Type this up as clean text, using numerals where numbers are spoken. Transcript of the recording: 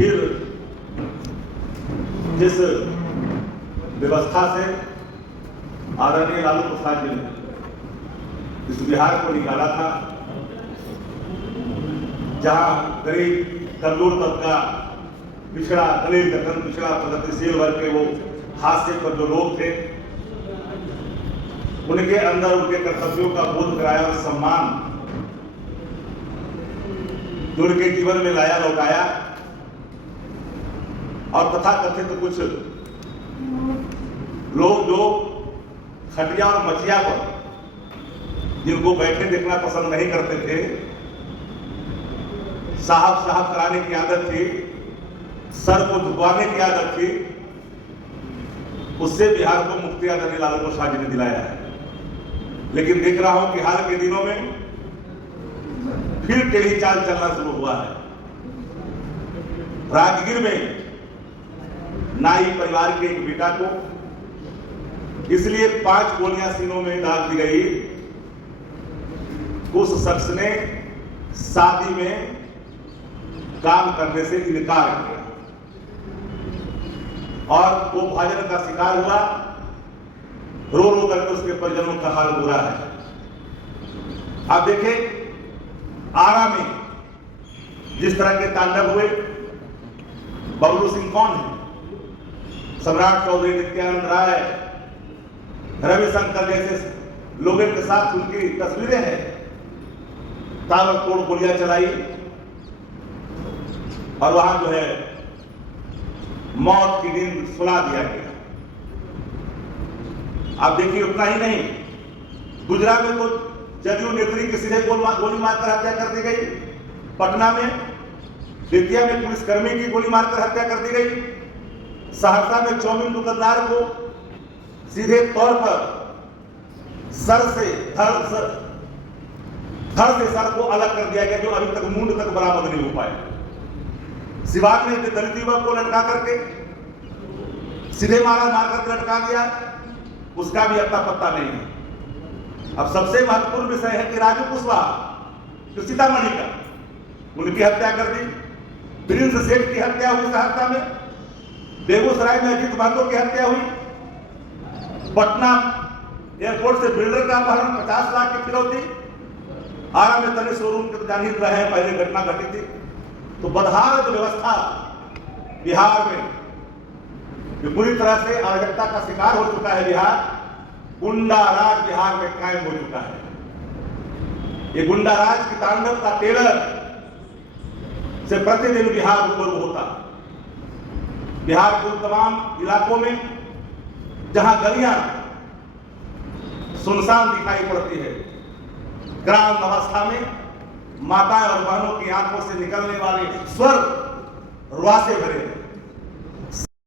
फिर जिस व्यवस्था से आदरणीय लालू प्रसाद जी ने इस बिहार को निकाला था, जहां गरीब कमजोर तबका, पिछड़ा दलित दखन पिछड़ा प्रगतिशील वर्ग के वो हास्य पर जो लोग थे, उनके अंदर उनके कर्तव्यों का बोध कराया और सम्मान जो उनके जीवन में लाया, लौटाया। और तथाकथित कुछ लोग जो खटिया और मचिया पर जिनको बैठे देखना पसंद नहीं करते थे, साहब साहब कराने की आदत थी, सर को झुकवाने की आदत थी, उससे बिहार को मुक्ति आदरणीय लालू प्रसाद जी ने दिलाया है। लेकिन देख रहा हूं कि हाल के दिनों में फिर टेढ़ी चाल चलना शुरू हुआ है। राजगीर में नाई परिवार के एक बेटा को इसलिए 5 गोलियां सीनों में दाग दी गई, उस शख्स ने शादी में काम करने से इनकार किया और वो भाजन का शिकार हुआ। रो रो करके उसके परिजनों का हाल बुरा है। आप देखें आरा में जिस तरह के तांडव हुए, बबलू सिंह कौन है, सम्राट चौधरी, नित्यानंद राय, रविशंकर जैसे लोगों के साथ उनकी तस्वीरें हैं। ताबड़तोड़ गोलियां चलाई और वहां जो है मौत की नींद सुला दिया गया। आप देखिए उतना ही नहीं, गुजरात में तो जदयू नेत्री की सीधे गोली मारकर हत्या कर दी गई। पटना में बेतिया में पुलिसकर्मी की गोली मारकर हत्या कर दी गई। सहरसा में चौमिन दुकानदार को सीधे तौर पर सर से धड़ से सर को अलग कर दिया गया, जो अभी तक मुंड तक बरामद नहीं हो पाए। सिवान में दलित युवक को लटका करके सीधे मार करके लटका दिया, उसका भी अता पत्ता नहीं है। अब सबसे महत्वपूर्ण विषय है कि राजू कुशवाहा जो सीतामढ़ी का, उनकी हत्या कर दी। प्रिंस सेठ की हत्या हुई सहरसा में। बेगूसराय में अजीत महतो की हत्या हुई। पटना एयरपोर्ट से बिल्डर का अपहरण, 50 लाख की फिरौती। आरा में तनिष शोरूम के तो जान ही रहे हैं, पहले घटना घटी थी। तो बदहाल व्यवस्था बिहार में जो पूरी तरह से अराजकता का शिकार हो चुका है बिहार, गुंडा राज बिहार में कायम हो चुका है। ये गुंडा राज की तांडव का टेलर से प्रतिदिन बिहार रूबरू होता। बिहार के तमाम इलाकों में जहां गलियां सुनसान दिखाई पड़ती है, ग्राम अवस्था में माताएं और बहनों की आंखों से निकलने वाले स्वर रुआ से भरे हैं।